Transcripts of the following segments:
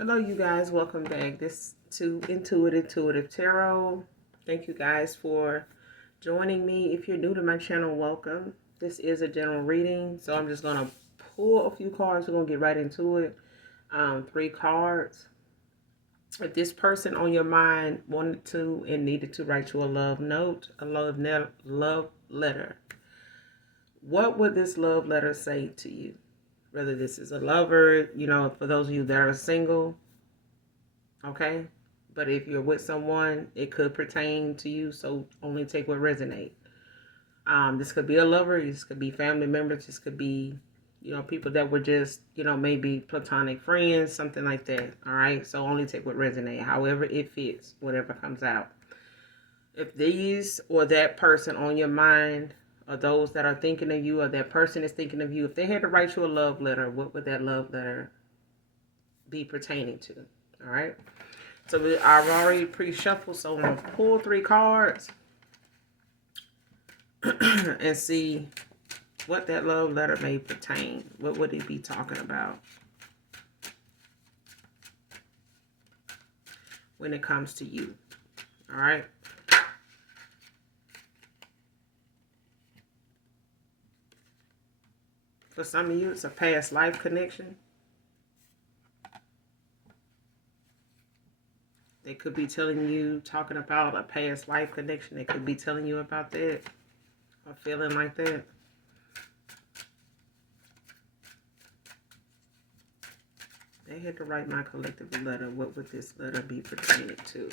Hello, you guys. Welcome back. This to Intuitive Tarot. Thank you guys for joining me. If you're new to my channel, welcome. This is a general reading, so I'm just gonna pull a few cards. We're gonna get right into it. 3 cards. If this person on your mind wanted to and needed to write you a love note, a love letter, what would this love letter say to you? Whether this is a lover, for those of you that are single, okay? But if you're with someone, it could pertain to you, so only take what resonates. This could be a lover, this could be family members, this could be, people that were just, maybe platonic friends, something like that, all right? So only take what resonates, however it fits, whatever comes out. If these or that person on your mind, or those that are thinking of you, or that person is thinking of you, if they had to write you a love letter, what would that love letter be pertaining to, all right? So I've already pre-shuffled, so I'm going to pull 3 cards and see what that love letter may pertain. What would it be talking about when it comes to you? All right. For some of you, it's a past life connection. They could be telling you, talking about a past life connection. They could be telling you about that or feeling like that. They had to write my collective letter. What would this letter be pertaining to?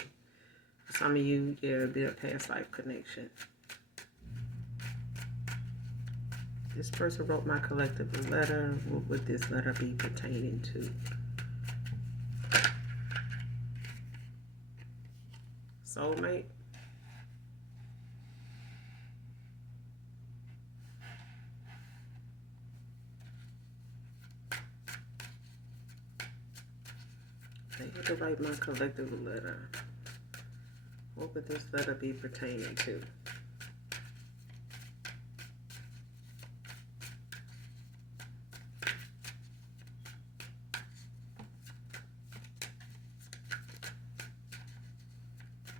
For some of you, yeah, it'd be a past life connection. This person wrote my collective letter. What would this letter be pertaining to? Soulmate. They had to write my collective letter. What would this letter be pertaining to?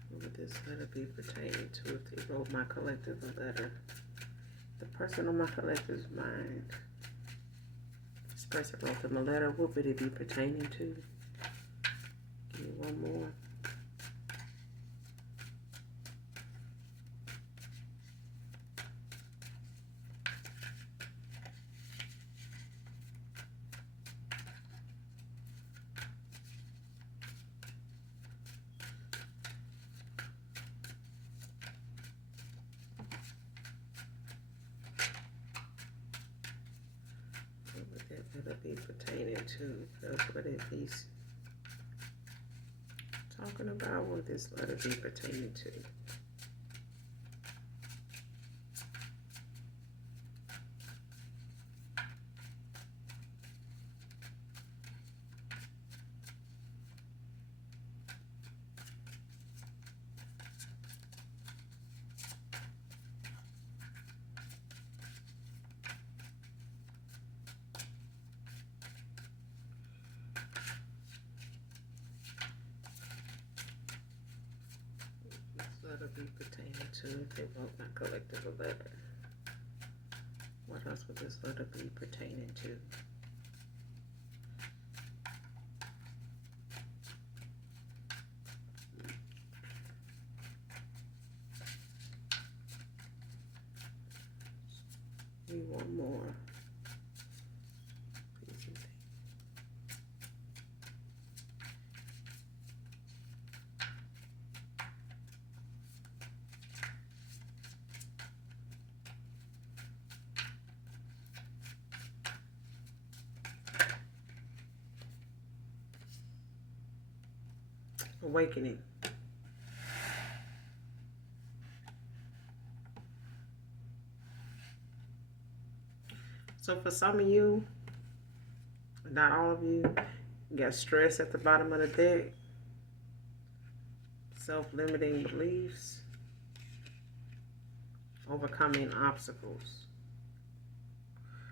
What would this letter be pertaining to if they wrote my collective letter? The person on my collective's mind. This person wrote them a letter. What would it be pertaining to? Give me one more. What would that be pertaining to? That's what it be talking about. What would this letter be pertaining to? Letter be pertaining to if they wrote my collective letter. What else would this letter be pertaining to? Maybe one more. Awakening. So for some of you, not all of you, got stress at the bottom of the deck, self-limiting beliefs, overcoming obstacles.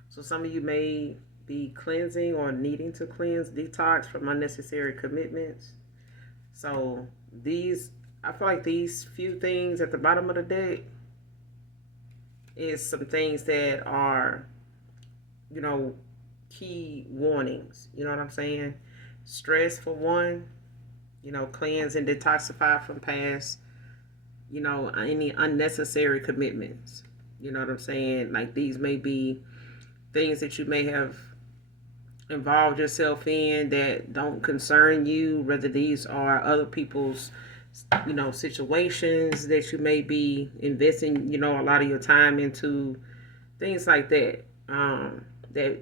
So some of you may be cleansing or needing to cleanse, detox from unnecessary commitments. So I feel like these few things at the bottom of the deck is some things that are, you know, key warnings. You know what I'm saying? Stress for one, cleanse and detoxify from past, any unnecessary commitments. You know what I'm saying? Like these may be things that you may have involved yourself in that don't concern you, whether these are other people's, situations that you may be investing, a lot of your time into, things like that, that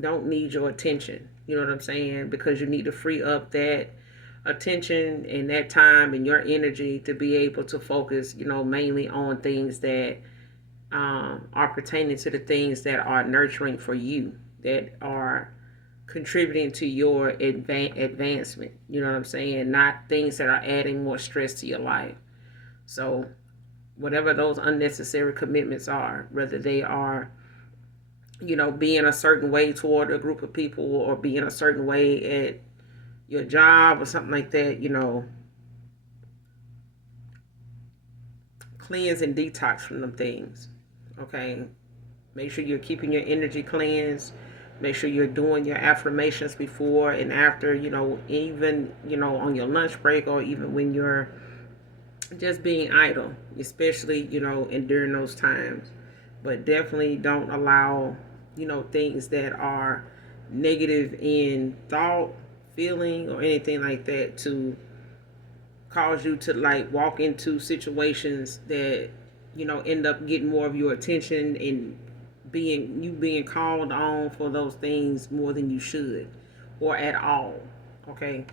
don't need your attention. You know what I'm saying? Because you need to free up that attention and that time and your energy to be able to focus, mainly on things that are pertaining to the things that are nurturing for you, that are contributing to your advancement. You know what I'm saying? Not things that are adding more stress to your life. So, whatever those unnecessary commitments are, whether they are, being a certain way toward a group of people or being a certain way at your job or something like that, cleanse and detox from them things. Okay? Make sure you're keeping your energy cleansed. Make sure you're doing your affirmations before and after, even, on your lunch break or even when you're just being idle, especially, and during those times. But definitely don't allow, things that are negative in thought, feeling, or anything like that to cause you to like walk into situations that, end up getting more of your attention and being called on for those things more than you should or at all. Okay?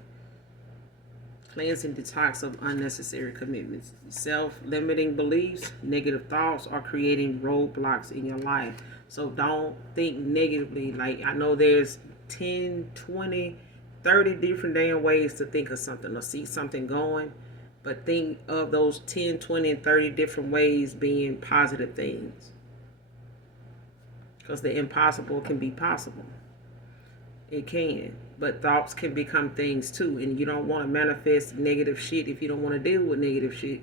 Cleanse and detox of unnecessary commitments. Self-limiting beliefs, negative thoughts are creating roadblocks in your life. So don't think negatively. Like, I know there's 10, 20, 30 different damn ways to think of something or see something going. But think of those 10, 20, and 30 different ways being positive things. Because the impossible can be possible. It can. But thoughts can become things too. And you don't want to manifest negative shit if you don't want to deal with negative shit.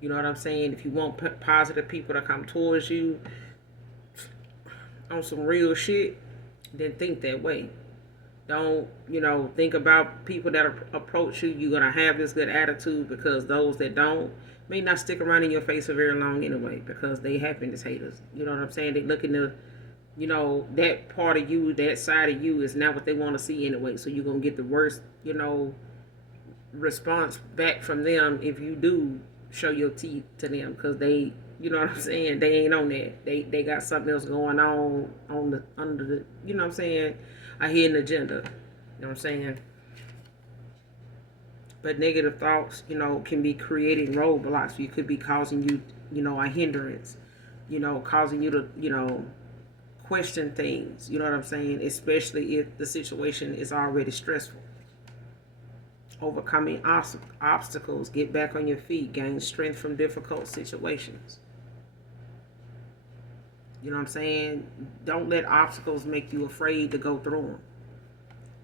You know what I'm saying? If you want positive people to come towards you on some real shit, then think that way. Don't, think about people that approach you. You're going to have this good attitude because those that don't may not stick around in your face for very long anyway because they happen as haters. You know what I'm saying? They looking to, that part of you, that side of you is not what they want to see anyway. So you're going to get the worst, response back from them if you do show your teeth to them because they, you know what I'm saying? They ain't on that. They got something else going on the under the, you know what I'm saying? A hidden agenda. You know what I'm saying? But negative thoughts, can be creating roadblocks. You could be causing you, a hindrance. Causing you to, question things. You know what I'm saying? Especially if the situation is already stressful. Overcoming obstacles, get back on your feet, gain strength from difficult situations. You know what I'm saying? Don't let obstacles make you afraid to go through them.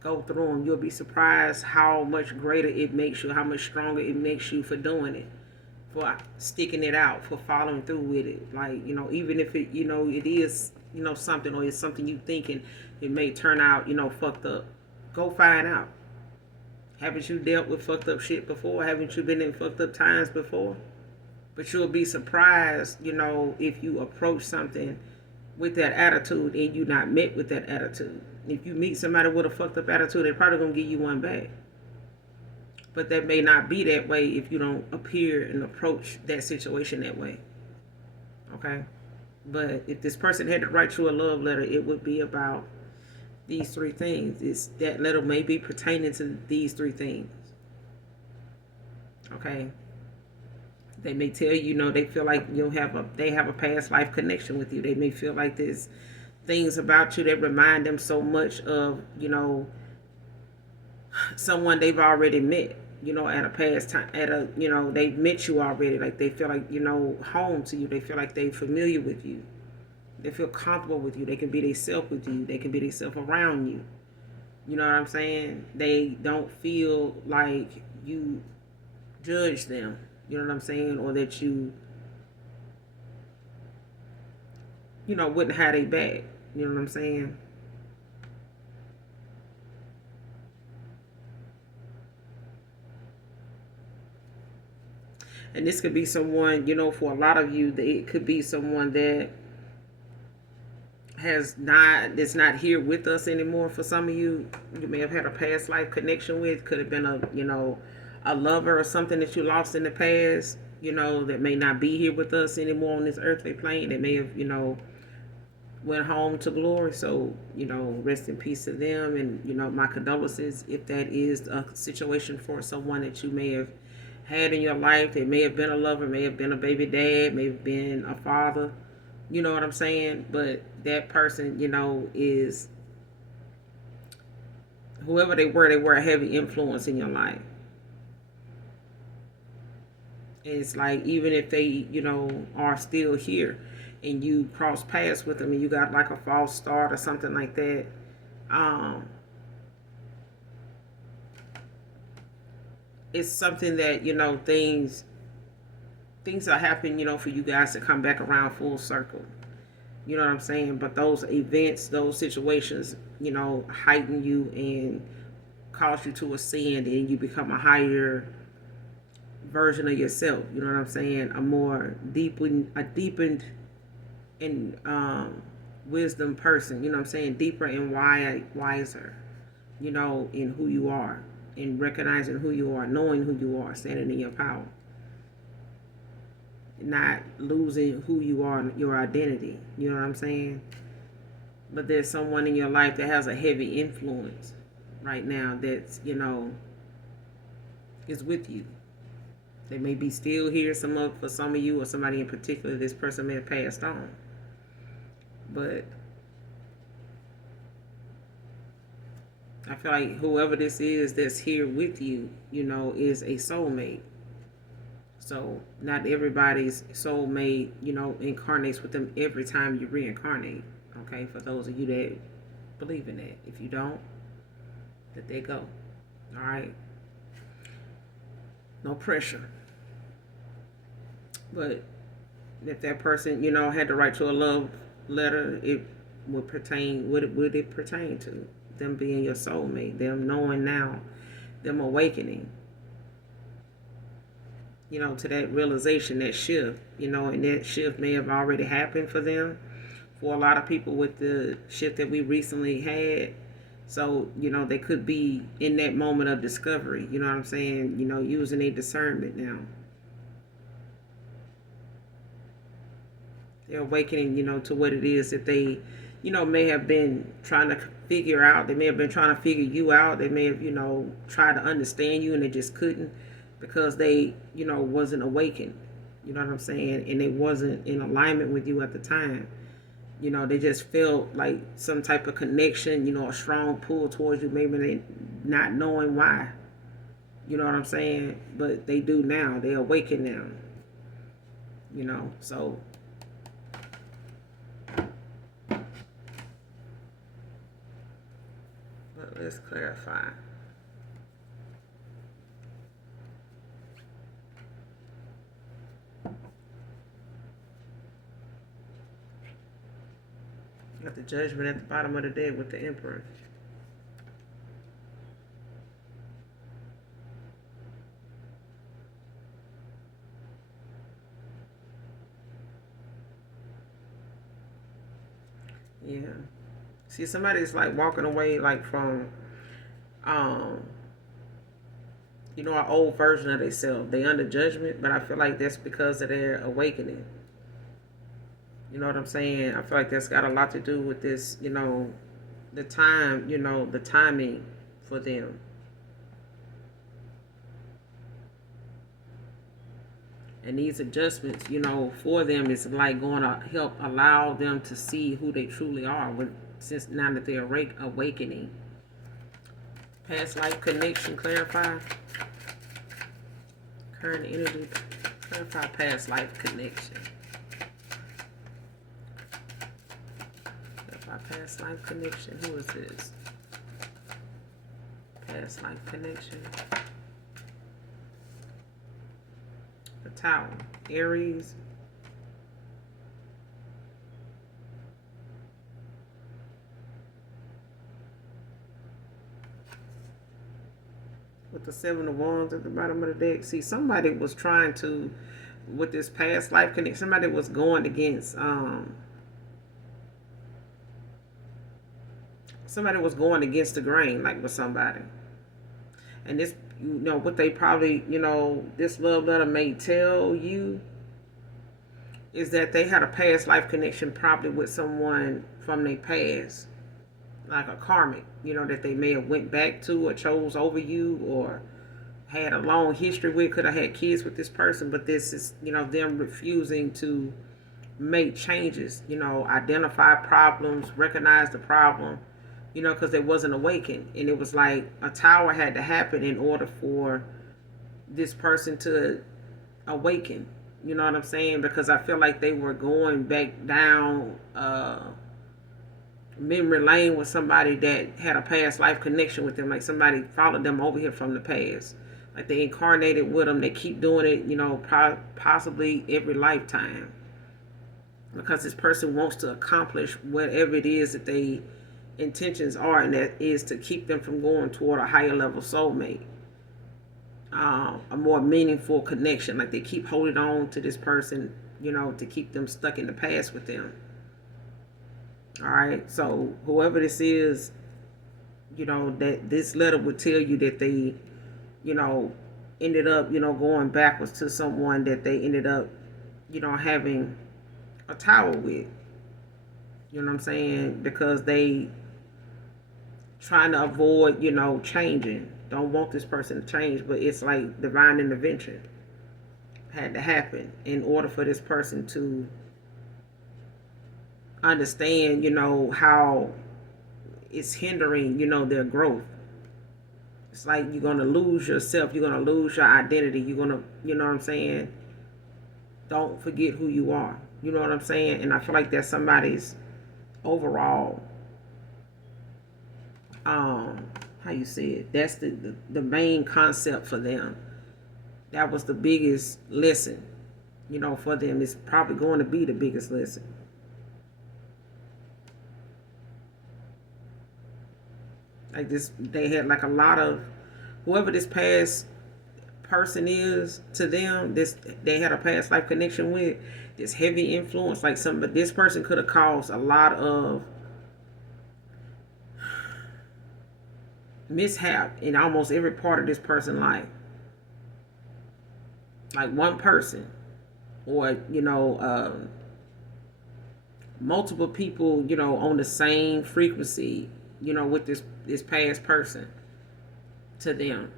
Go through them. You'll be surprised how much greater it makes you, how much stronger it makes you for doing it, for sticking it out, for following through with it. Like, even if it, it is, something or it's something you thinking it may turn out, fucked up. Go find out. Haven't you dealt with fucked up shit before? Haven't you been in fucked up times before? But you'll be surprised, if you approach something with that attitude and you not met with that attitude. If you meet somebody with a fucked up attitude, they're probably going to give you one back. But that may not be that way if you don't appear and approach that situation that way. Okay? But if this person had to write you a love letter, it would be about these three things. That letter may be pertaining to these three things. Okay? They may tell you, they feel like they have a past life connection with you. They may feel like there's things about you that remind them so much of, someone they've already met, at a past time, they've met you already. Like they feel like, home to you. They feel like they're familiar with you. They feel comfortable with you. They can be themselves with you. They can be themselves around you. You know what I'm saying? They don't feel like you judge them. You know what I'm saying? Or that wouldn't have their back. You know what I'm saying? And this could be someone, for a lot of you, it could be someone that that's not here with us anymore. For some of you, you may have had a past life connection with. Could have been a lover or something that you lost in the past, that may not be here with us anymore on this earthly plane. They may have, went home to glory. So, rest in peace to them. And, my condolences if that is a situation for someone that you may have had in your life. They may have been a lover, may have been a baby dad, may have been a father. You know what I'm saying? But that person, is whoever they were a heavy influence in your life. And it's like, even if they, are still here and you cross paths with them and you got like a false start or something like that, it's something that, things are happening, for you guys to come back around full circle. You know what I'm saying? But those events, those situations, heighten you and cause you to ascend, and you become a higher version of yourself. You know what I'm saying? A deepened and wisdom person. You know what I'm saying? Deeper and wiser. In who you are, in recognizing who you are, knowing who you are, standing in your power, not losing who you are, your identity. You know what I'm saying? But there's someone in your life that has a heavy influence right now that's, is with you. They may be still here for some of you, or somebody in particular. This person may have passed on. But I feel like whoever this is that's here with you, is a soulmate. So not everybody's soulmate, incarnates with them every time you reincarnate. Okay, for those of you that believe in that. If you don't, let that go. All right. No pressure. But if that person, had to write to a love letter, it would pertain. Would it pertain to them being your soulmate? Them knowing now, them awakening. To that realization, that shift. And that shift may have already happened for them. For a lot of people with the shift that we recently had. So, they could be in that moment of discovery. You know what I'm saying? Using their discernment now. They're awakening, to what it is that they, may have been trying to figure out. They may have been trying to figure you out. They may have, tried to understand you and they just couldn't because they, wasn't awakened. You know what I'm saying? And they wasn't in alignment with you at the time. They just felt like some type of connection, a strong pull towards you, maybe they not knowing why. You know what I'm saying? But they do now. They awaken now. So but let's clarify. Got the Judgment at the bottom of the deck with the Emperor. Yeah. See, somebody's like walking away like from an old version of themselves. They under judgment, but I feel like that's because of their awakening. You know what I'm saying? I feel like that's got a lot to do with this, the time, the timing for them. And these adjustments, for them is like going to help allow them to see who they truly are since now that they're awakening. Past life connection, clarify. Current energy, clarify past life connection. Past life connection. Who is this? Past life connection. The Tower. Aries. With the Seven of Wands at the bottom of the deck. See, somebody was trying to, with this past life connection, somebody was going against, somebody was going against the grain, like with somebody. And this, you know, what they probably, you know, this love letter may tell you is that they had a past life connection probably with someone from their past, like a karmic, you know, that they may have went back to or chose over you or had a long history with, could have had kids with this person, but this is, you know, them refusing to make changes, you know, identify problems, recognize the problem, you know, because it wasn't awakened. And it was like a tower had to happen in order for this person to awaken. You know what I'm saying? Because I feel like they were going back down memory lane with somebody that had a past life connection with them. Like somebody followed them over here from the past. Like they incarnated with them. They keep doing it, you know, possibly every lifetime. Because this person wants to accomplish whatever it is that they intentions are, and that is to keep them from going toward a higher level soulmate. A more meaningful connection. Like they keep holding on to this person, you know, to keep them stuck in the past with them. All right. So whoever this is, you know, that this letter would tell you that they, you know, ended up, you know, going backwards to someone that they ended up, you know, having a tower with. You know what I'm saying? Because they trying to avoid, you know, changing. Don't want this person to change, but it's like divine intervention had to happen in order for this person to understand, you know, how it's hindering, you know, their growth. It's like you're going to lose yourself. You're going to lose your identity. You're going to, you know what I'm saying? Don't forget who you are. You know what I'm saying? And I feel like that's somebody's overall, how you say it, that's the main concept for them. That was the biggest lesson, you know, for them. It's probably going to be the biggest lesson. Like this, they had like a lot of, whoever this past person is to them, this they had a past life connection with, this heavy influence. Like this person could have caused a lot of mishap in almost every part of this person's life. Like one person, or you know, multiple people, you know, on the same frequency, you know, with this past person to them.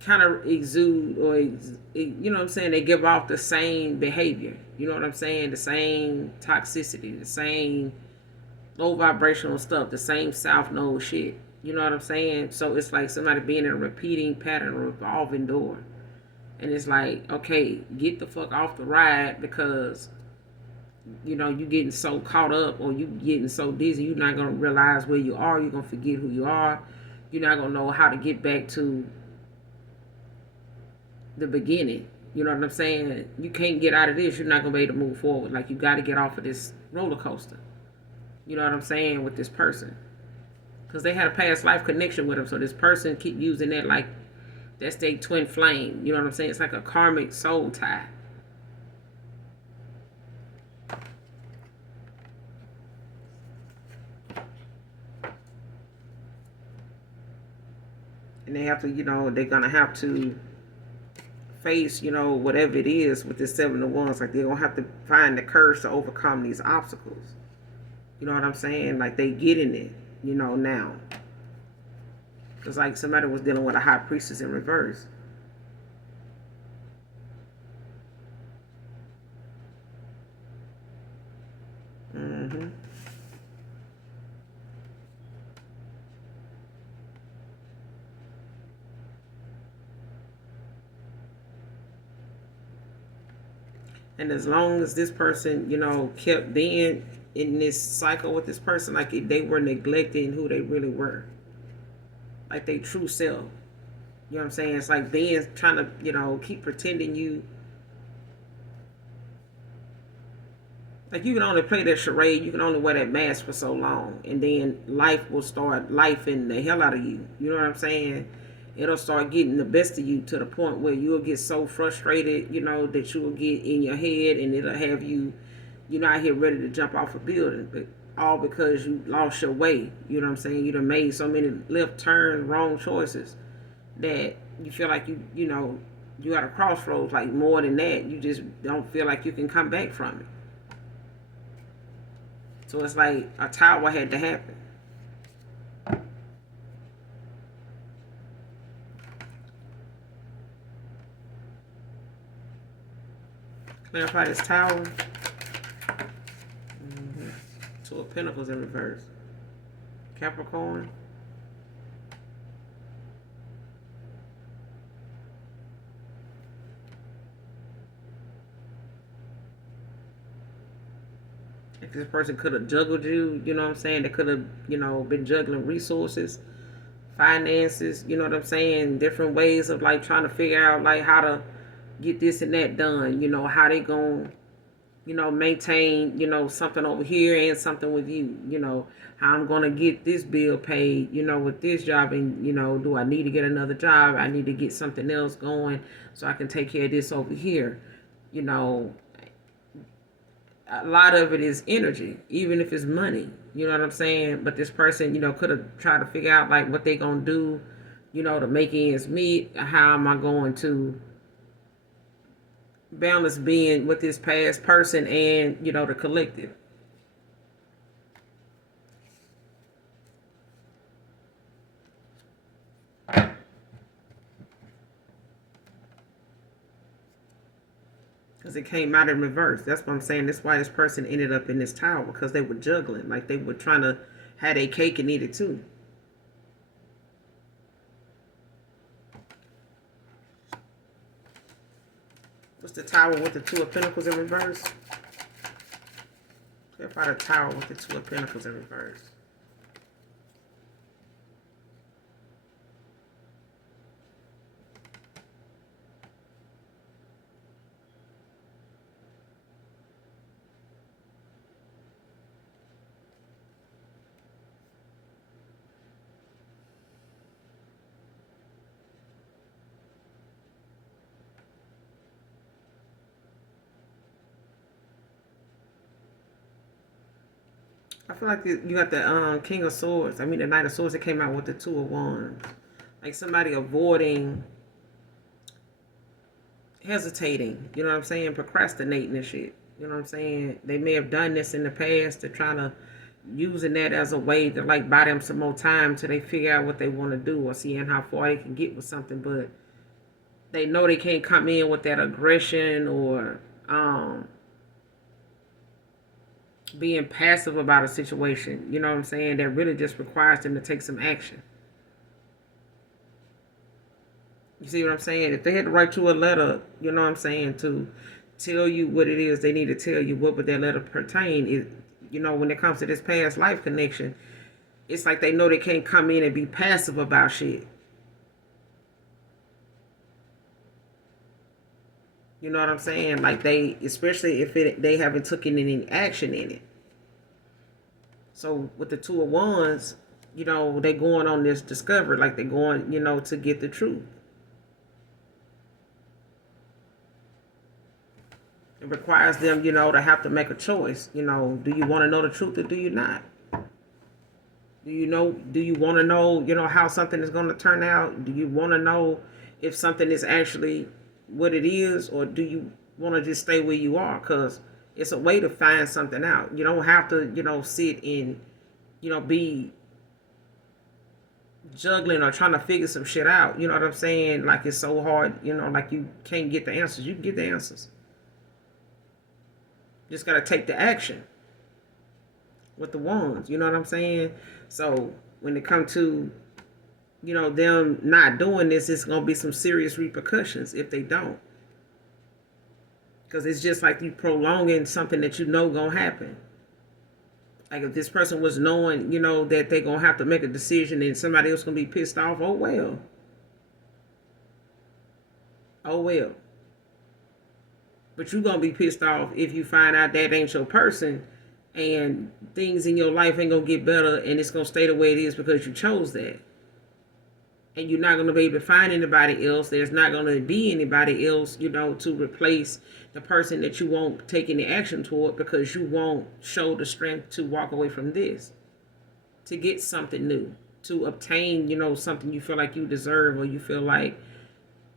Kind of exude, or you know what I'm saying, they give off the same behavior. You know what I'm saying? The same toxicity, the same low vibrational stuff, the same south node shit. You know what I'm saying? So it's like somebody being in a repeating pattern, a revolving door. And it's like, okay, get the fuck off the ride, because, you know, you getting so caught up, or you getting so dizzy, you're not going to realize where you are. You're going to forget who you are. You're not going to know how to get back to the beginning. You know what I'm saying? You can't get out of this. You're not going to be able to move forward. Like, you got to get off of this roller coaster. You know what I'm saying? With this person. Because they had a past life connection with them. So this person keep using that like that's their twin flame. You know what I'm saying? It's like a karmic soul tie. And they have to, you know, they're going to have to face, you know, whatever it is with this Seven of Wands. Like they're going to have to find the courage to overcome these obstacles. You know what I'm saying? Like they getting it, you know, now. It's like somebody was dealing with a high priestess in reverse. Mm-hmm. And as long as this person, kept being in this cycle with this person, like they were neglecting who they really were, like their true self. You know what I'm saying? It's like being trying to, keep pretending you. Like you can only play that charade, you can only wear that mask for so long, and then life will start lifing the hell out of you. You know what I'm saying? It'll start getting the best of you to the point where you'll get so frustrated, that you'll get in your head, and it'll have you, out here ready to jump off a building, but all because you lost your way. You know what I'm saying? You done made so many left turns, wrong choices that you feel like you at a crossroads. Like more than that, you just don't feel like you can come back from it. So it's like a tower had to happen. Clarify this tower. Two of Pentacles in reverse. Capricorn. If this person could have juggled you, you know what I'm saying? They could have, been juggling resources, finances, you know what I'm saying? Different ways of like trying to figure out like how to get this and that done, how they going to maintain, something over here and something with you, how I'm going to get this bill paid, with this job. And, do I need to get another job? I need to get something else going so I can take care of this over here. A lot of it is energy, even if it's money, you know what I'm saying? But this person, could have tried to figure out like what they going to do, to make ends meet. How am I going to balance being with this past person and the collective? Because it came out in reverse. That's what I'm saying. That's why this person ended up in this tower, because they were juggling, like they were trying to have a cake and eat it too. What's the tower with the Two of Pentacles in reverse? Clarify the tower with the Two of Pentacles in reverse. I feel like you got the King of Swords. I mean, the Knight of Swords that came out with the Two of Wands. Like somebody avoiding, hesitating, you know what I'm saying? Procrastinating and shit. You know what I'm saying? They may have done this in the past. They're trying to using that as a way to like buy them some more time till they figure out what they want to do or seeing how far they can get with something. But they know they can't come in with that aggression or being passive about a situation. You know what I'm saying? That really just requires them to take some action. You see what I'm saying? If they had to write you a letter, you know what I'm saying, to tell you what it is they need to tell you, what would that letter pertain? When it comes to this past life connection, it's like they know they can't come in and be passive about shit. You know what I'm saying? Like they, especially if they haven't taken any action in it. So with the Two of Wands, they going on this discovery, like they're going, to get the truth. It requires them, to have to make a choice. Do you want to know the truth or do you not? Do you want to know, how something is going to turn out? Do you want to know if something is actually what it is, or do you want to just stay where you are? Because it's a way to find something out. You don't have to, sit and, be juggling or trying to figure some shit out. You know what I'm saying? Like it's so hard, like you can't get the answers. You can get the answers. Just got to take the action with the wands. You know what I'm saying? So when it comes to, them not doing this, it's going to be some serious repercussions if they don't. Because it's just like you prolonging something that you know gonna happen. Like if this person was knowing, that they're gonna have to make a decision and somebody else gonna be pissed off, oh well. Oh well. But you're gonna be pissed off if you find out that ain't your person and things in your life ain't gonna get better and it's gonna stay the way it is because you chose that. And you're not gonna be able to find anybody else. There's not gonna be anybody else, to replace the person that you won't take any action toward because you won't show the strength to walk away from this, to get something new, to obtain, something you feel like you deserve or you feel like,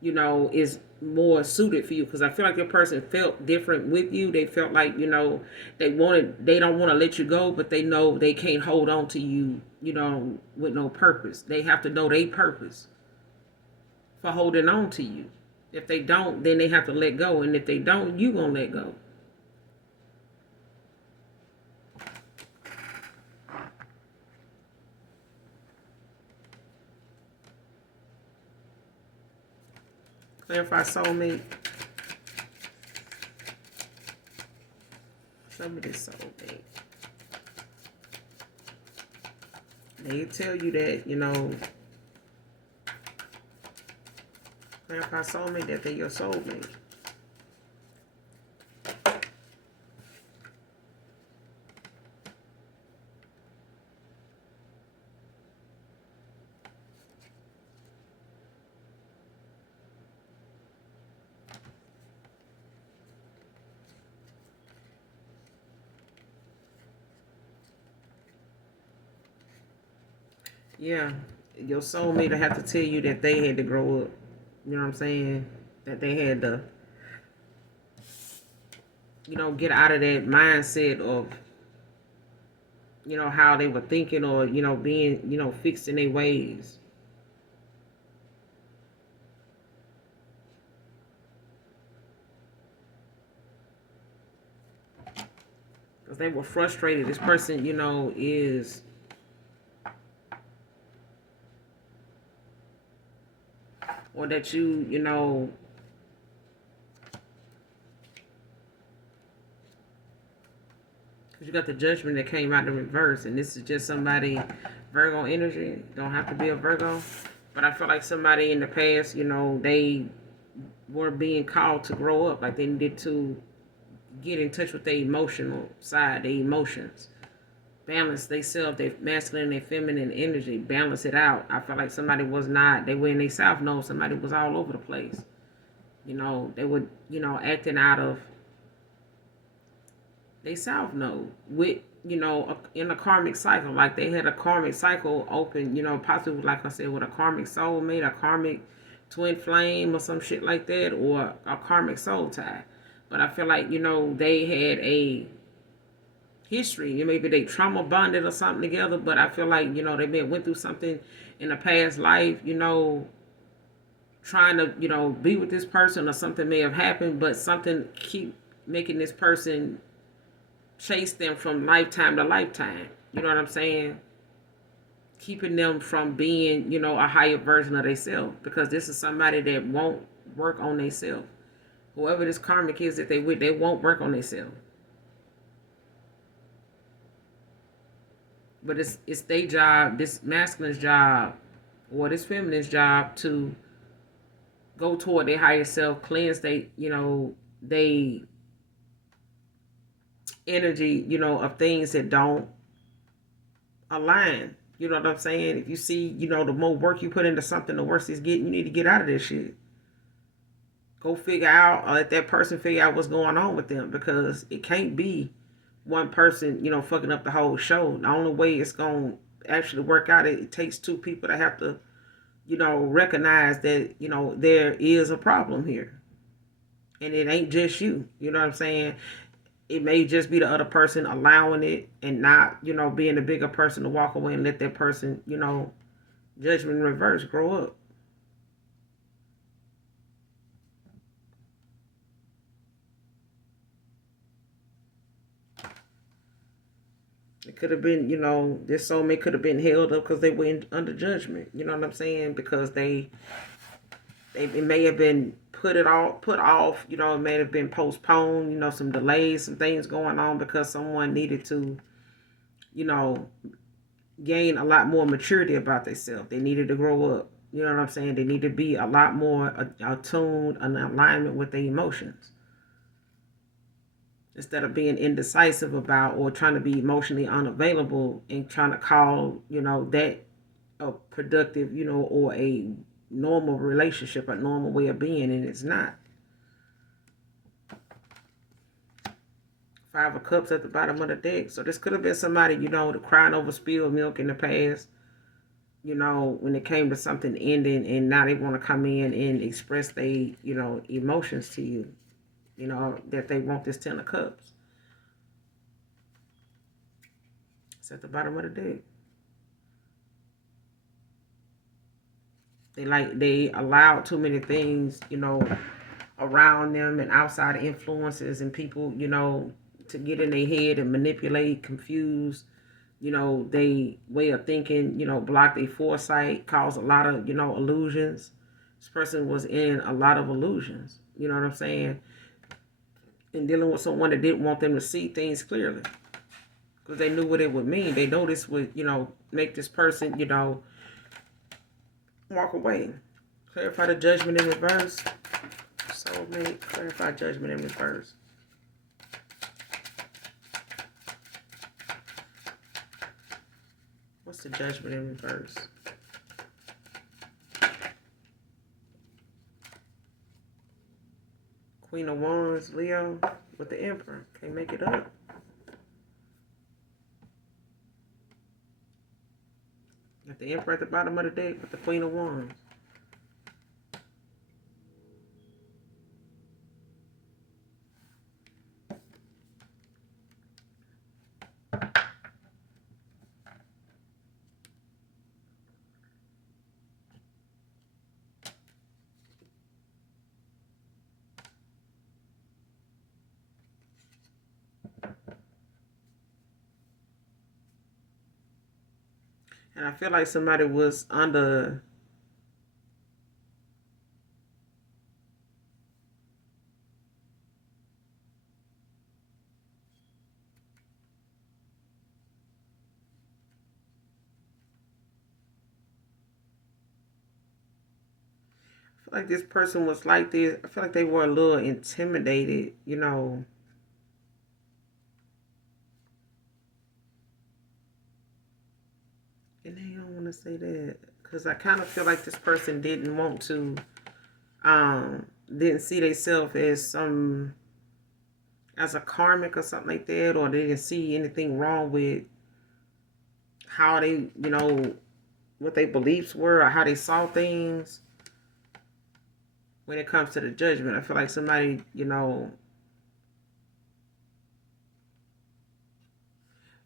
is more suited for you. Because I feel like your person felt different with you. They felt like, they don't want to let you go, but they know they can't hold on to you, with no purpose. They have to know their purpose for holding on to you. If they don't, then they have to let go. And if they don't, you gonna let go. Clarify soulmate. Somebody's soulmate. They tell you that, clarify soulmate, that they're your soulmate. Yeah, your soulmate will have to tell you that they had to grow up. You know what I'm saying? That they had to, get out of that mindset of, how they were thinking or, being, fixed in their ways. Because they were frustrated. This person, is... or that you because you got the Judgment that came out in reverse, and this is just somebody, Virgo energy, don't have to be a Virgo, but I feel like somebody in the past, they were being called to grow up, like they needed to get in touch with their emotional side, their emotions, balance themselves, their masculine and their feminine energy, balance it out. I feel like somebody was not, they were in their South Node, somebody was all over the place. They were, acting out of they South Node with, in a karmic cycle. Like they had a karmic cycle open, possibly, like I said, with a karmic soulmate, a karmic twin flame or some shit like that, or a karmic soul tie. But I feel like, they had a history. Maybe they trauma bonded or something together, but I feel like, they may have went through something in a past life, trying to, be with this person, or something may have happened, but something keep making this person chase them from lifetime to lifetime. You know what I'm saying? Keeping them from being, a higher version of themselves, because this is somebody that won't work on themselves. Whoever this karmic is that they with, they won't work on themselves. But it's their job, this masculine's job, or this feminine's job, to go toward their higher self, cleanse they, they energy, of things that don't align. You know what I'm saying? If you see, the more work you put into something, the worse it's getting. You need to get out of this shit. Go figure out, or let that person figure out what's going on with them, because it can't be one person, fucking up the whole show. The only way it's going to actually work out, it takes two people to have to, recognize that, there is a problem here. And it ain't just you. You know what I'm saying? It may just be the other person allowing it and not, being the bigger person to walk away and let that person, judgment in reverse, grow up. It could have been, this soulmate could have been held up because they were under judgment. You know what I'm saying? Because they it may have been put off, you know, it may have been postponed, you know, some delays, some things going on because someone needed to, you know, gain a lot more maturity about themselves. They needed to grow up. You know what I'm saying? They need to be a lot more attuned and alignment with their emotions instead of being indecisive about or trying to be emotionally unavailable and trying to call, you know, that a productive, you know, or a normal relationship, a normal way of being, and it's not. Five of Cups at the bottom of the deck. So this could have been somebody, you know, crying over spilled milk in the past, you know, when it came to something ending, and now they want to come in and express their, you know, emotions to you, you know, that they want this Ten of Cups. It's at the bottom of the deck. They allow too many things, you know, around them and outside influences and people, you know, to get in their head and manipulate, confuse, you know, they way of thinking, you know, block their foresight, cause a lot of, you know, illusions. This person was in a lot of illusions, you know what I'm saying? And dealing with someone that didn't want them to see things clearly. Because they knew what it would mean. They know this would, you know, make this person, you know, walk away. Clarify the Judgment in reverse. Soulmate, clarify Judgment in reverse. What's the Judgment in reverse? Queen of Wands, Leo, with the Emperor. Can't make it up. Got the Emperor at the bottom of the deck with the Queen of Wands. And I feel like somebody was under I feel like this person was like this. I feel like they were a little intimidated, you know. And they don't want to say that because I kind of feel like this person didn't want to, didn't see themselves as a karmic or something like that, or they didn't see anything wrong with how they, you know, what their beliefs were or how they saw things when it comes to the Judgment. I feel like somebody, you know,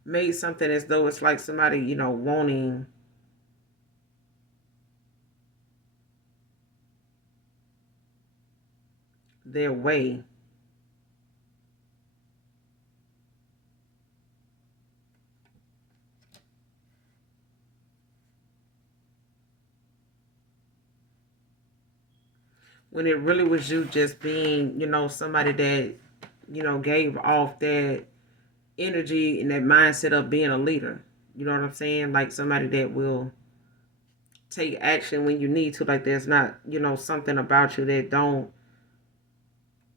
made something as though it's like somebody, you know, wanting their way. When it really was you just being, you know, somebody that, you know, gave off that energy and that mindset of being a leader. You know what I'm saying? Like somebody that will take action when you need to. Like there's not, you know, something about you that don't,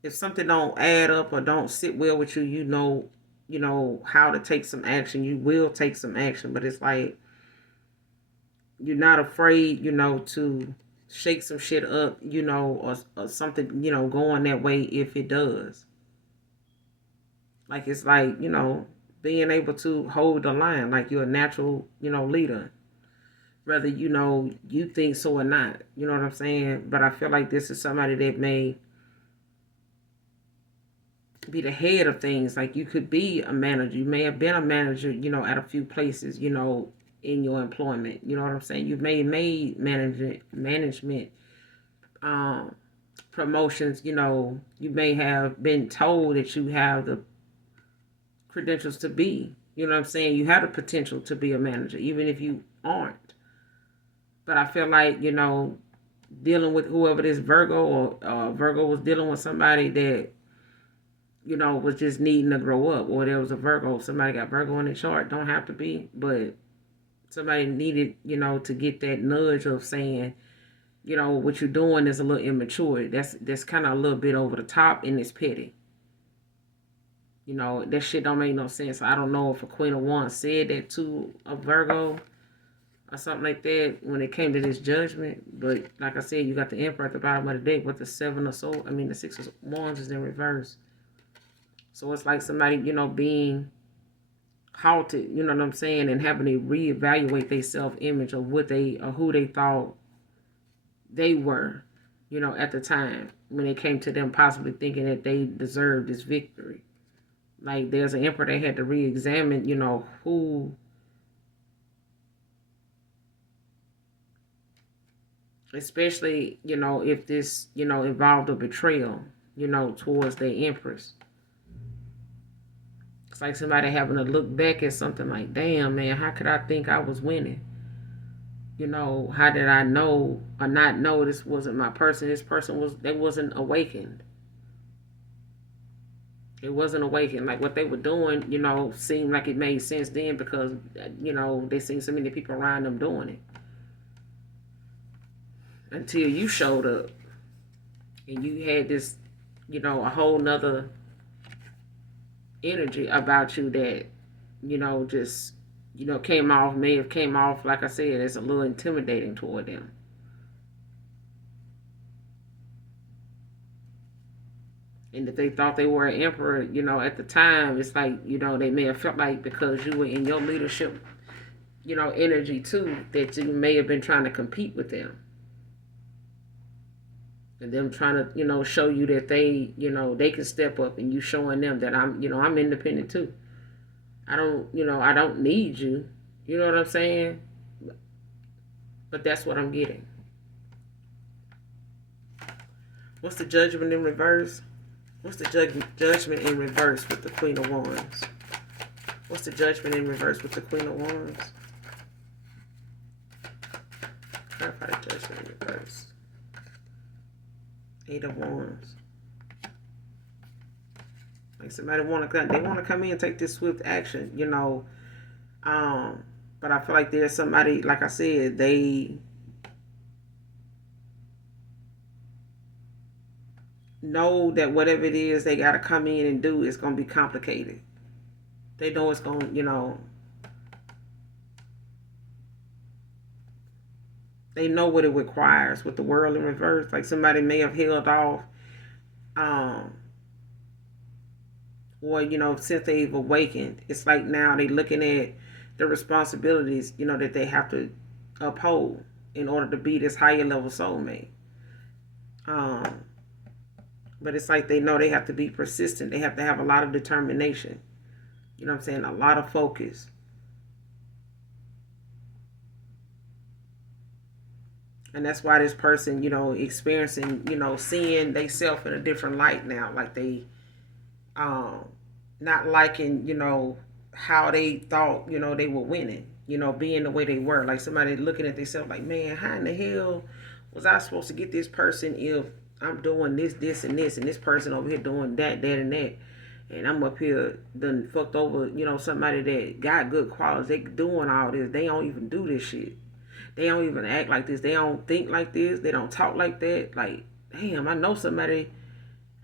if something don't add up or don't sit well with you, you know how to take some action. You will take some action, but it's like you're not afraid, you know, to shake some shit up, you know, or something, you know, going that way if it does. Like it's like, you know, being able to hold the line, like you're a natural, you know, leader. Whether, you know, you think so or not. You know what I'm saying? But I feel like this is somebody that may be the head of things. Like you could be a manager. You may have been a manager, you know, at a few places, you know, in your employment. You know what I'm saying? You may have made management promotions, you know, you may have been told that you have the credentials to be, you know what I'm saying? You have the potential to be a manager, even if you aren't. But I feel like, you know, dealing with whoever this Virgo, or Virgo was dealing with somebody that, you know, was just needing to grow up, or there was a Virgo, somebody got Virgo in the chart, don't have to be, but somebody needed, you know, to get that nudge of saying, you know, what you're doing is a little immature. That's kind of a little bit over the top, and it's petty. You know, that shit don't make no sense. I don't know if a Queen of Wands said that to a Virgo or something like that when it came to this judgment. But like I said, you got the Emperor at the bottom of the deck, but the the Six of Wands is in reverse. So it's like somebody, you know, being halted, you know what I'm saying, and having to reevaluate their self-image of what they, or who they thought they were, you know, at the time when it came to them possibly thinking that they deserved this victory. Like, there's an emperor that had to re-examine, you know, who, especially, you know, if this, you know, involved a betrayal, you know, towards their empress. It's like somebody having to look back at something like, damn, man, how could I think I was winning? You know, how did I know or not know this wasn't my person? This person they wasn't awakened. It wasn't awakened. Like, what they were doing, you know, seemed like it made sense then because, you know, they seen so many people around them doing it. Until you showed up and you had this, you know, a whole nother energy about you that, you know, just, you know, may have came off, like I said, as a little intimidating toward them. And if they thought they were an emperor, you know, at the time, it's like, you know, they may have felt like because you were in your leadership, you know, energy too, that you may have been trying to compete with them. And them trying to, you know, show you that they, you know, they can step up, and you showing them that I'm, you know, I'm independent too. I don't, you know, I don't need you. You know what I'm saying? But that's what I'm getting. What's the judgment in reverse? What's the judgment in reverse with the Queen of Wands? What's the judgment in reverse with the Queen of Wands? Clarify the judgment in reverse. Eight of Wands. Like somebody want to come in and take this swift action, you know. But I feel like there's somebody, like I said, they know that whatever it is they got to come in and do is going to be complicated. They know it's going to, you know, they know what it requires with the world in reverse. Like somebody may have held off, or, you know, since they've awakened, it's like now they looking at the responsibilities, you know, that they have to uphold in order to be this higher level soulmate. But it's like they know they have to be persistent. They have to have a lot of determination. You know what I'm saying? A lot of focus. And that's why this person, you know, experiencing, you know, seeing they self in a different light now. Like they not liking, you know, how they thought, you know, they were winning. You know, being the way they were. Like somebody looking at themselves like, man, how in the hell was I supposed to get this person if I'm doing this, and this person over here doing that, and that. And I'm up here done fucked over, you know, somebody that got good qualities. They doing all this. They don't even do this shit. They don't even act like this. They don't think like this. They don't talk like that. Like, damn, I know somebody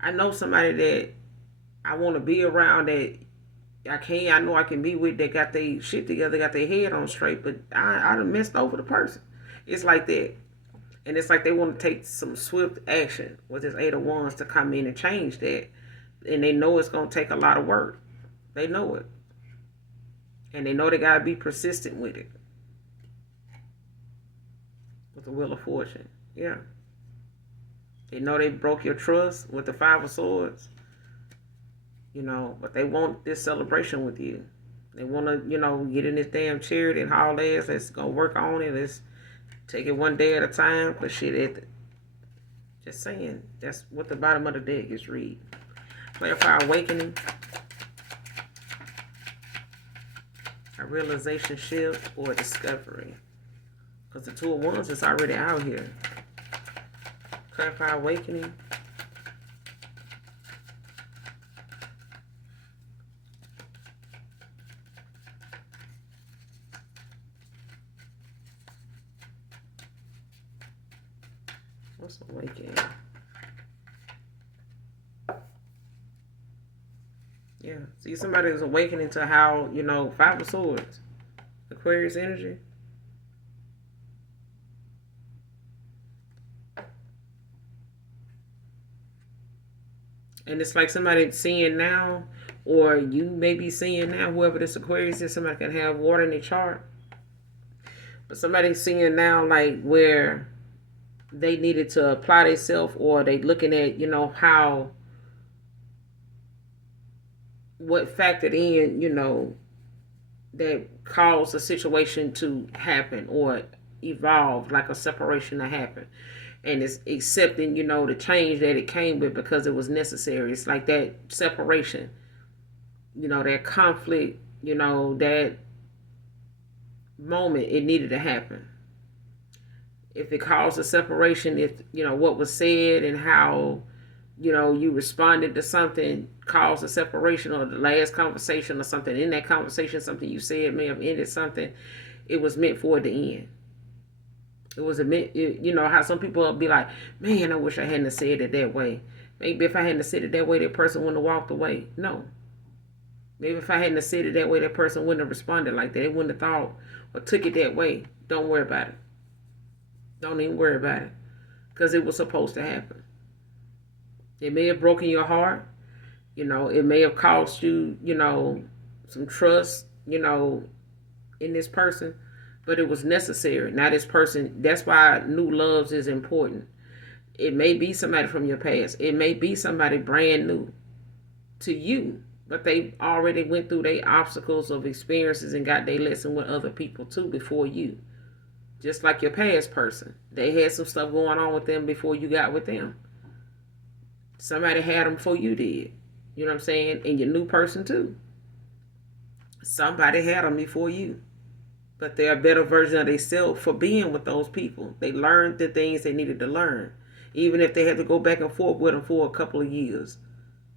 that I want to be around, that I know I can be with, that got their shit together, got their head on straight, but I done messed over the person. It's like that. And it's like they want to take some swift action with this Eight of Wands to come in and change that. And they know it's going to take a lot of work. They know it. And they know they got to be persistent with it. With the Wheel of Fortune. Yeah. They know they broke your trust with the Five of Swords. You know, but they want this celebration with you. They want to, you know, get in this damn chariot and haul ass. Let's go work on it. Let's take it one day at a time. But shit, just saying, that's what the bottom of the deck is read. Clarify awakening. A realization shift or a discovery. Because the Two of Wands is already out here. Clarify awakening. What's awakening? Yeah. See, somebody is awakening to how, Five of Swords. Aquarius energy. And it's like somebody seeing now, or you may be seeing now, whoever this Aquarius is, somebody can have water in their chart. But somebody's seeing now, like, where they needed to apply themselves, or they looking at, how, what factored in, that caused a situation to happen or evolve, like a separation to happen. And it's accepting, the change that it came with because it was necessary. It's like that separation, that conflict, that moment, it needed to happen. If it caused a separation, if, what was said and how, you responded to something caused a separation, or the last conversation or something in that conversation, something you said may have ended something, it was meant for it to end. It was how some people will be like, man, I wish I hadn't said it that way. Maybe if I hadn't said it that way, that person wouldn't have walked away. No. Maybe if I hadn't said it that way, that person wouldn't have responded like that. They wouldn't have thought or took it that way. Don't worry about it. Don't even worry about it. Because it was supposed to happen. It may have broken your heart. It may have cost you, some trust, in this person. But it was necessary. Now this person, that's why new loves is important. It may be somebody from your past. It may be somebody brand new to you. But they already went through their obstacles of experiences and got their lesson with other people too before you. Just like your past person. They had some stuff going on with them before you got with them. Somebody had them before you did. You know what I'm saying? And your new person too. Somebody had them before you. But they're a better version of themselves for being with those people. They learned the things they needed to learn. Even if they had to go back and forth with them for a couple of years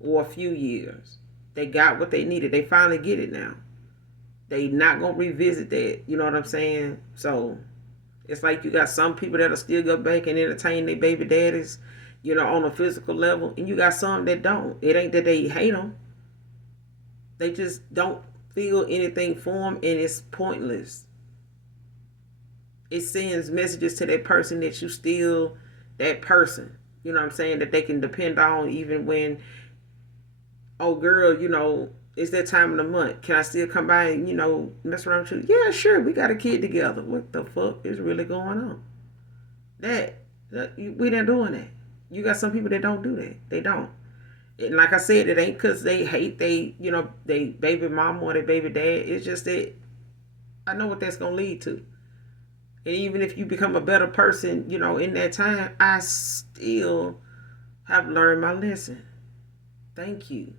or a few years. They got what they needed. They finally get it now. They not going to revisit that. You know what I'm saying? So it's like you got some people that'll still go back and entertain their baby daddies, on a physical level. And you got some that don't. It ain't that they hate them. They just don't feel anything for them, and it's pointless. It sends messages to that person that you still that person. You know what I'm saying? That they can depend on even when, oh girl, it's that time of the month. Can I still come by and, mess around with you? Yeah, sure. We got a kid together. What the fuck is really going on? That we not doing that. You got some people that don't do that. They don't. And like I said, it ain't because they hate they baby mama or their baby dad. It's just that I know what that's going to lead to. And even if you become a better person, in that time, I still have learned my lesson. Thank you.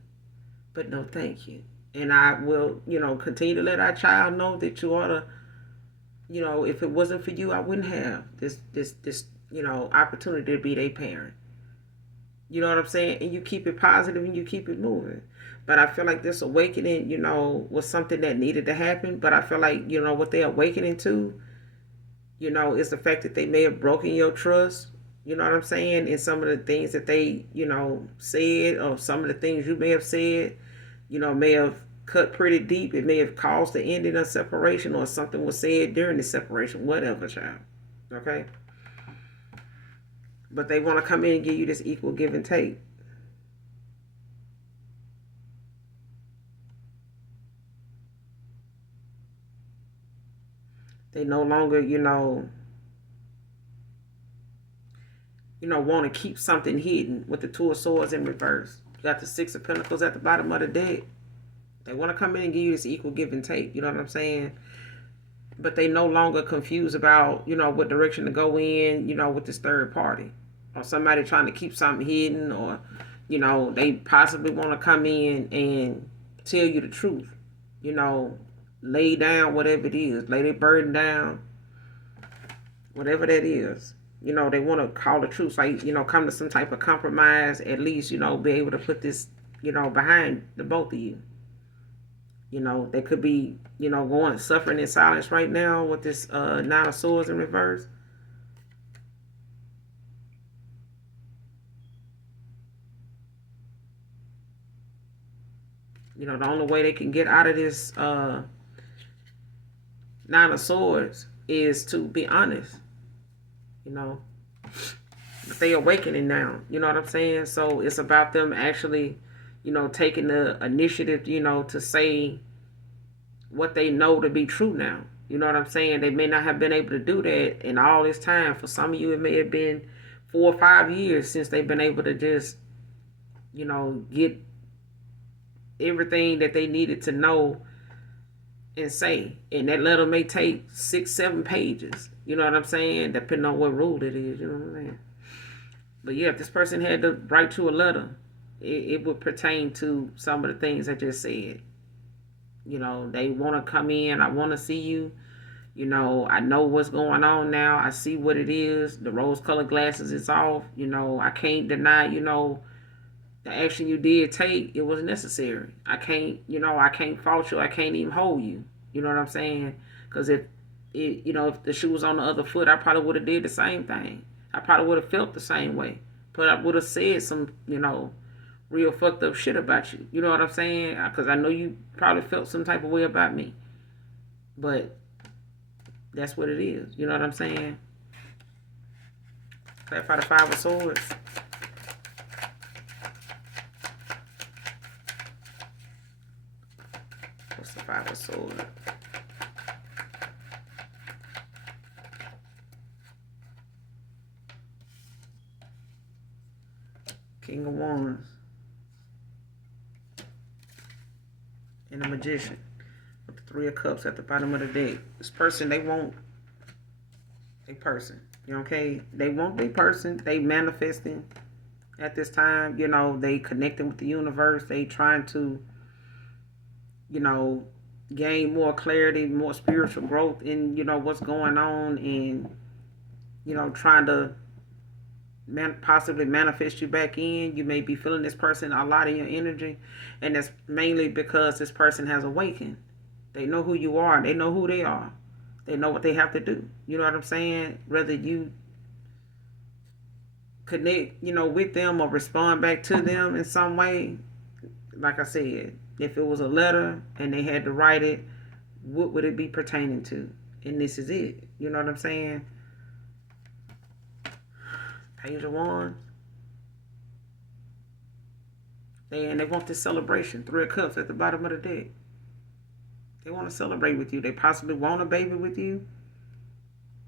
But no thank you. And I will, continue to let our child know that you ought to, if it wasn't for you, I wouldn't have this opportunity to be their parent. You know what I'm saying? And you keep it positive and you keep it moving. But I feel like this awakening, was something that needed to happen. But I feel like, what they're awakening to, is the fact that they may have broken your trust. You know what I'm saying? And some of the things that they, said, or some of the things you may have said, may have cut pretty deep. It may have caused the ending of separation, or something was said during the separation, whatever, child. Okay? But they want to come in and give you this equal give and take. They no longer, want to keep something hidden with the Two of Swords in reverse. You got the Six of Pentacles at the bottom of the deck. They want to come in and give you this equal give and take. You know what I'm saying? But they no longer confused about, what direction to go in, with this third party. Or somebody trying to keep something hidden, or, they possibly want to come in and tell you the truth. Lay down whatever it is. Lay their burden down. Whatever that is. they want to call the truth, like, come to some type of compromise, at least, be able to put this, behind the both of you. They could be, going suffering in silence right now with this Nine of Swords in reverse. The only way they can get out of this Nine of Swords is to be honest, but they awakening now, you know what I'm saying? So it's about them actually, taking the initiative, to say what they know to be true now. You know what I'm saying? They may not have been able to do that in all this time. For some of you, it may have been 4 or 5 years since they've been able to just, get everything that they needed to know and say. And that letter may take 6, 7 pages. You know what I'm saying? Depending on what rule it is. You know what I'm saying? But yeah, if this person had to write to a letter, it would pertain to some of the things I just said. They want to come in. I want to see you. I know what's going on now. I see what it is. The rose-colored glasses is off. I can't deny, the action you did take, it was necessary. I can't fault you. I can't even hold you. You know what I'm saying? Because if if the shoe was on the other foot, I probably would have did the same thing. I probably would have felt the same way. But I would have said some, real fucked up shit about you. You know what I'm saying? Because I know you probably felt some type of way about me. But that's what it is. You know what I'm saying? Clarify the Five of Swords. What's the Five of Swords? King of Wands. And the Magician. With the Three of Cups at the bottom of the deck. This person, they want a person. Okay? They want a person. They manifesting at this time. They connecting with the universe. They trying to, gain more clarity, more spiritual growth in, what's going on, and, trying to possibly manifest you back in. You may be feeling this person a lot in your energy, and that's mainly because this person has awakened. They know who you are. They know who they are. They know what they have to do. You know what I'm saying? Whether you connect, with them or respond back to them in some way, like I said, if it was a letter and they had to write it, what would it be pertaining to? And this is it. You know what I'm saying? Page of Wands. They want this celebration. Three of Cups at the bottom of the deck. They want to celebrate with you. They possibly want a baby with you.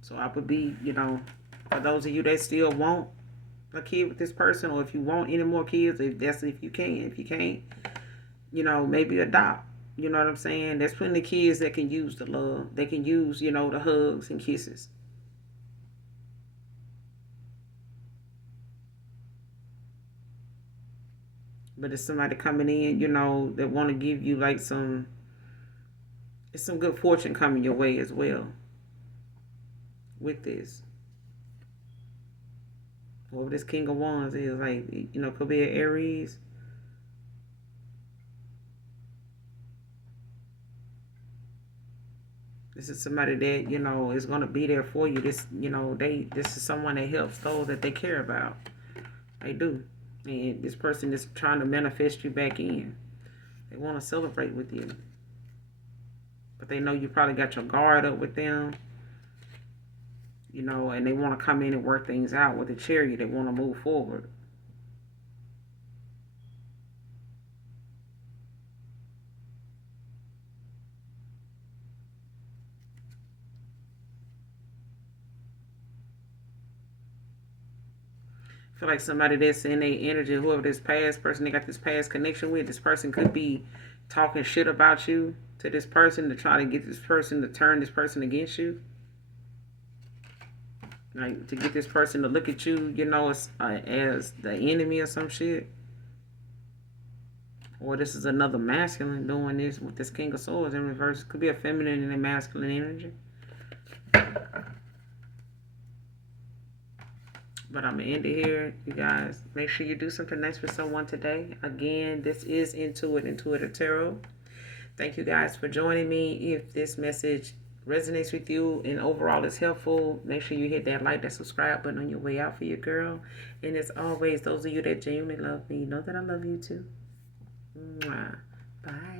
So I would be, for those of you that still want a kid with this person, or if you want any more kids, if you can. If you can't, maybe adopt. You know what I'm saying? There's plenty of kids that can use the love. They can use, the hugs and kisses. But it's somebody coming in, that want to give you like it's some good fortune coming your way as well with this. Whoever this King of Wands is, like, could be an Aries. This is somebody that, is going to be there for you. This is someone that helps those that they care about. They do. And this person is trying to manifest you back in. They want to celebrate with you. But they know you probably got your guard up with them. And they want to come in and work things out with the Chariot. They want to move forward. I feel like somebody that's in their energy, whoever this past person they got this past connection with, this person could be talking shit about you to this person to try to get this person to turn this person against you. Like, to get this person to look at you, as the enemy or some shit. Or this is another masculine doing this with this King of Swords in reverse. Could be a feminine and a masculine energy. But I'm going to end it here, you guys. Make sure you do something nice for someone today. Again, this is Intuitive Tarot. Thank you guys for joining me. If this message resonates with you and overall is helpful, make sure you hit that like, that subscribe button on your way out for your girl. And as always, those of you that genuinely love me, know that I love you too. Mwah. Bye.